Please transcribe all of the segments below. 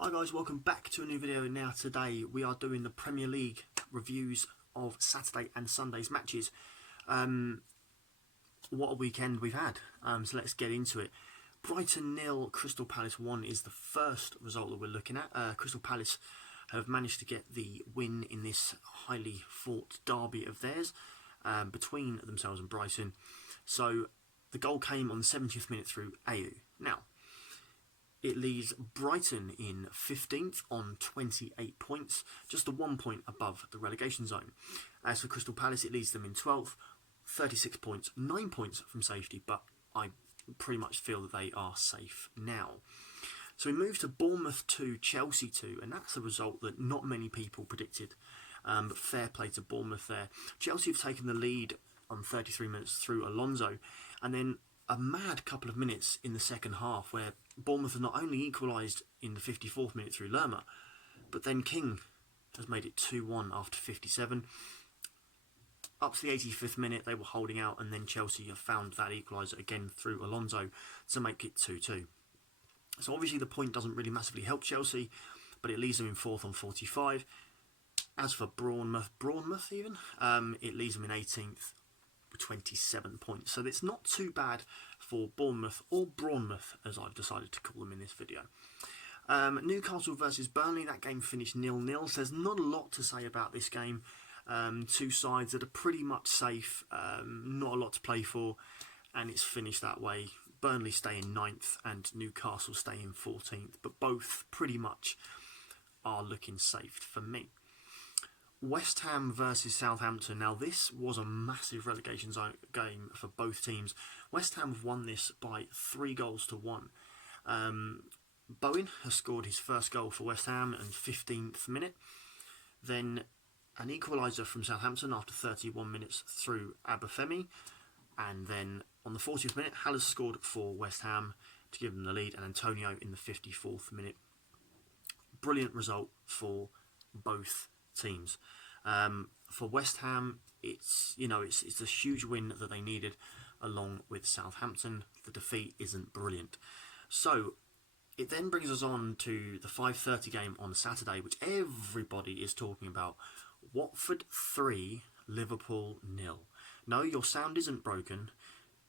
Hi guys, welcome back to a new video. Now today we are doing the Premier League reviews of Saturday and Sunday's matches. What a weekend we've had, so let's get into it. Brighton 0, Crystal Palace 1 is the first result that we're looking at. Crystal Palace have managed to get the win in this highly fought derby of theirs between themselves and Brighton. So the goal came on the 70th minute through Ayew. Now, it leaves Brighton in 15th on 28 points, just a 1 point above the relegation zone. As for Crystal Palace, it leaves them in 12th, 36 points, 9 points from safety, but I pretty much feel that they are safe now. So we move to Bournemouth 2, Chelsea 2, and that's a result that not many people predicted, but fair play to Bournemouth there. Chelsea have taken the lead on 33 minutes through Alonso, and then a mad couple of minutes in the second half where Bournemouth have not only equalised in the 54th minute through Lerma, but then King has made it 2-1 after 57. Up to the 85th minute they were holding out, and then Chelsea have found that equaliser again through Alonso to make it 2-2. So obviously the point doesn't really massively help Chelsea, but it leaves them in 4th on 45. As for Bournemouth even, it leaves them in 18th with 27 points. So it's not too bad for Bournemouth, or Bournemouth as I've decided to call them in this video. Newcastle versus Burnley, that game finished 0-0. So there's not a lot to say about this game. Two sides that are pretty much safe, not a lot to play for, and it's finished that way. Burnley stay in 9th and Newcastle stay in 14th, but both pretty much are looking safe for me. West Ham versus Southampton. Now this was a massive relegation zone game for both teams. West Ham have won this by 3-1. Bowen has scored his first goal for West Ham in 15th minute. Then an equaliser from Southampton after 31 minutes through Abafemi. And then on the 40th minute, Haller scored for West Ham to give them the lead, and Antonio in the 54th minute. Brilliant result for both teams. For West Ham, it's a huge win that they needed, along with Southampton. The defeat isn't brilliant. So it then brings us on to the 5:30 game on Saturday, which everybody is talking about. Watford 3, Liverpool 0. No, your sound isn't broken.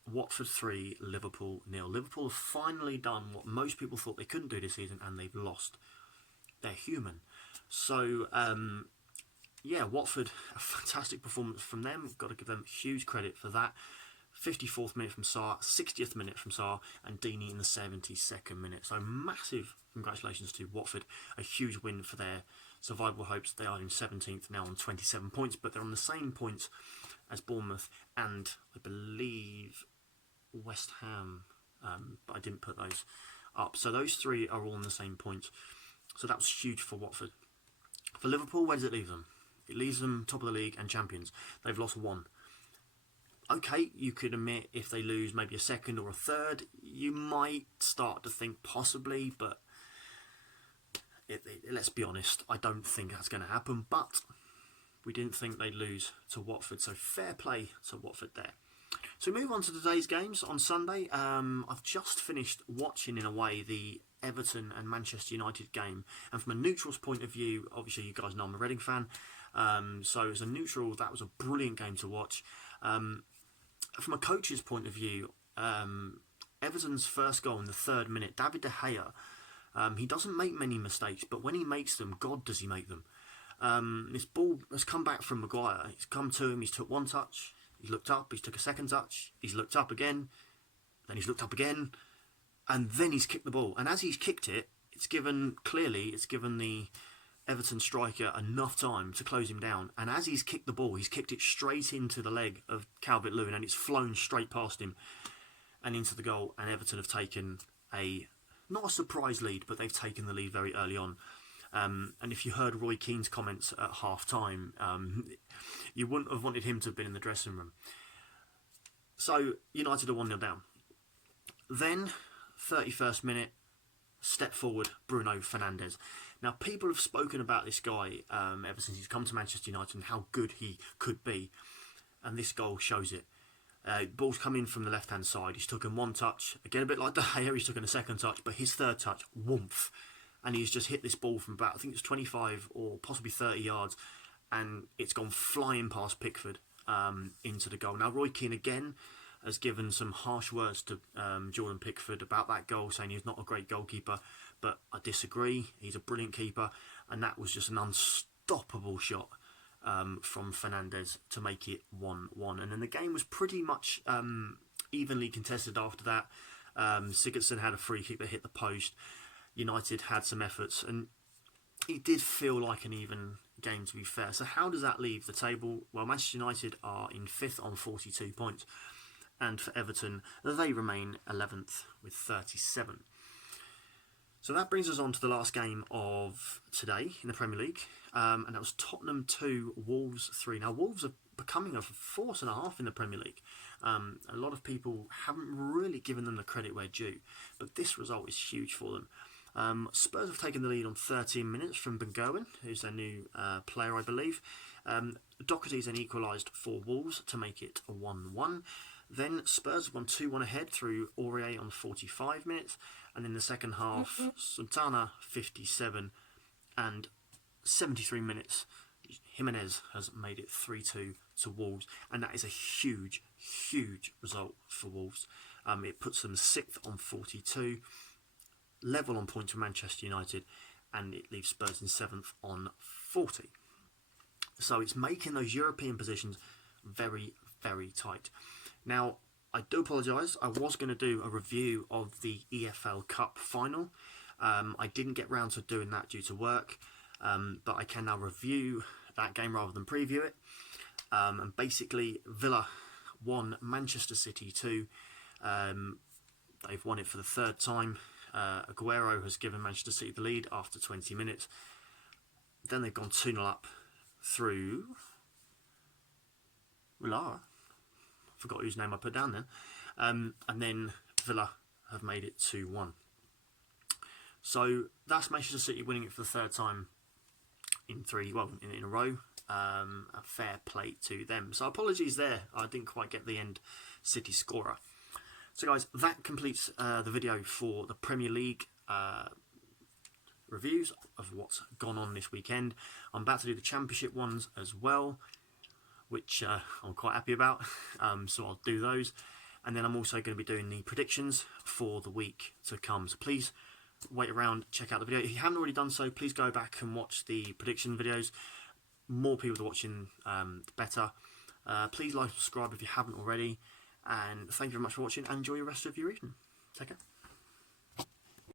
Watford 3, Liverpool 0. Liverpool have finally done what most people thought they couldn't do this season, and they've lost. They're human. So, yeah, Watford, a fantastic performance from them. Got to give them huge credit for that. 54th minute from Sarr, 60th minute from Sarr, and Deeney in the 72nd minute. So massive congratulations to Watford. A huge win for their survival hopes. They are in 17th now on 27 points, but they're on the same points as Bournemouth and I believe West Ham, but I didn't put those up. So those three are all on the same points. So that was huge for Watford. For Liverpool, where does it leave them? It leaves them top of the league and champions. They've lost 1. Okay, you could admit if they lose maybe a second or a third, you might start to think possibly, but let's be honest, I don't think that's going to happen. But we didn't think they'd lose to Watford, so fair play to Watford there. So we move on to today's games on Sunday. I've just finished watching, in a way, the Everton and Manchester United game, and from a neutral's point of view, obviously you guys know I'm a Reading fan, so as a neutral that was a brilliant game to watch. From a coach's point of view, Everton's first goal in the 3rd minute, David De Gea, he doesn't make many mistakes, but when he makes them, God does he make them. This ball has come back from Maguire. He's come to him, he's took 1 touch, he's looked up, he's took a 2nd touch, he's looked up again, then he's looked up again, and then he's kicked the ball. And as he's kicked it, it's given the Everton striker enough time to close him down. And as he's kicked the ball, he's kicked it straight into the leg of Calvert-Lewin, and it's flown straight past him and into the goal. And Everton have taken not a surprise lead, but they've taken the lead very early on. And if you heard Roy Keane's comments at half-time, you wouldn't have wanted him to have been in the dressing room. So United are 1-0 down. Then, 31st minute, step forward, Bruno Fernandes. Now, people have spoken about this guy ever since he's come to Manchester United and how good he could be. And this goal shows it. Ball's come in from the left-hand side. He's taken 1 touch. Again, a bit like De Gea, he's taken a 2nd touch. But his 3rd touch, woomph. and he's just hit this ball from about, I think it's 25 or possibly 30 yards, and it's gone flying past Pickford into the goal. Now, Roy Keane again has given some harsh words to Jordan Pickford about that goal, saying he's not a great goalkeeper, but I disagree. He's a brilliant keeper, and that was just an unstoppable shot from Fernandes to make it 1-1. And then the game was pretty much evenly contested after that. Sigurdsson had a free kick that hit the post. United had some efforts, and it did feel like an even game, to be fair. So how does that leave the table? Well, Manchester United are in 5th on 42 points, and for Everton, they remain 11th with 37. So that brings us on to the last game of today in the Premier League, and that was Tottenham 2, Wolves 3. Now, Wolves are becoming a force and a half in the Premier League. A lot of people haven't really given them the credit where due, but this result is huge for them. Spurs have taken the lead on 13 minutes from Bengoen, who's their new player, I believe. Doherty's then equalised for Wolves to make it a 1-1. Then Spurs have gone 2-1 ahead through Aurier on 45 minutes. And in the second half, Santana 57 and 73 minutes, Jimenez has made it 3-2 to Wolves. And that is a huge, huge result for Wolves. It puts them 6th on 42, level on points with Manchester United, and it leaves Spurs in 7th on 40. So it's making those European positions very, very tight. Now, I do apologise. I was going to do a review of the EFL Cup final. I didn't get round to doing that due to work, but I can now review that game rather than preview it. And basically, Villa won, Manchester City 2. They've won it for the 3rd time. Aguero has given Manchester City the lead after 20 minutes. Then they've gone 2-0 up through Willara. Forgot whose name I put down then. And then Villa have made it 2-1. So that's Manchester City winning it for the 3rd time in a row. A fair play to them. So apologies there. I didn't quite get the end City scorer. So guys, that completes the video for the Premier League reviews of what's gone on this weekend. I'm about to do the Championship ones as well, which I'm quite happy about, so I'll do those. And then I'm also going to be doing the predictions for the week to come. So please wait around, check out the video. If you haven't already done so, please go back and watch the prediction videos. More people are watching, the better. Please like and subscribe if you haven't already. And thank you very much for watching, and enjoy the rest of your evening. Take care.